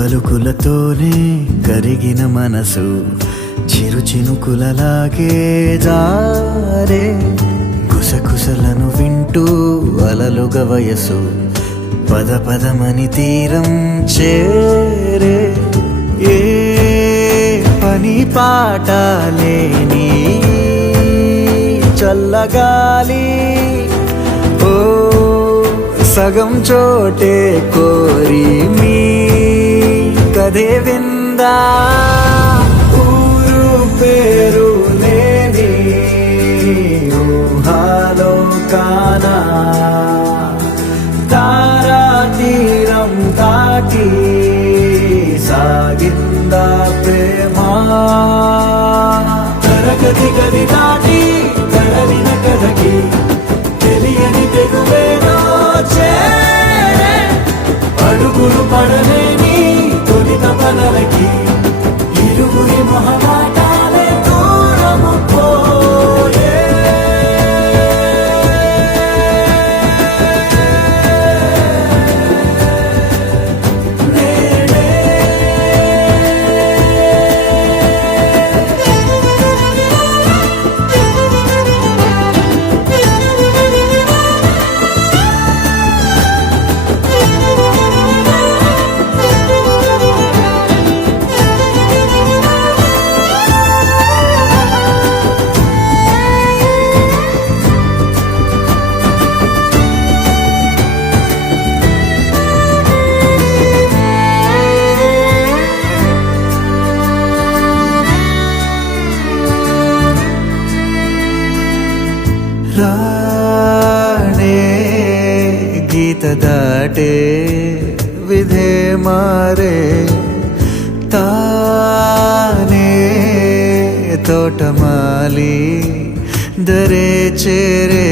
పలుకులతోనే కరిగిన మనసు చిరు చినుకులలాగే జారే కుసకుసలను వింటూ అలలుగా వయసు పద పదమని తీరం చేరే ఏ పని పాట లేని చల్లగాలి ఓ సగం చోటే కోరి మీ కథే విందా ఊరు పేరు లేని ఊహాలో కానా తారా తీరం దాటి సాగిందా ప్రేమ తరగతి గది దాటి కడలిన కథకి తెలియని తెగువేదో చేరే అడుగులు పడలేని తొలిత పనలకి ఇరుగురి మొహమాటాలే దూరము పోయే రాణే గీత దాటే విధే మారే తానే తోటమాలి దరే చేరే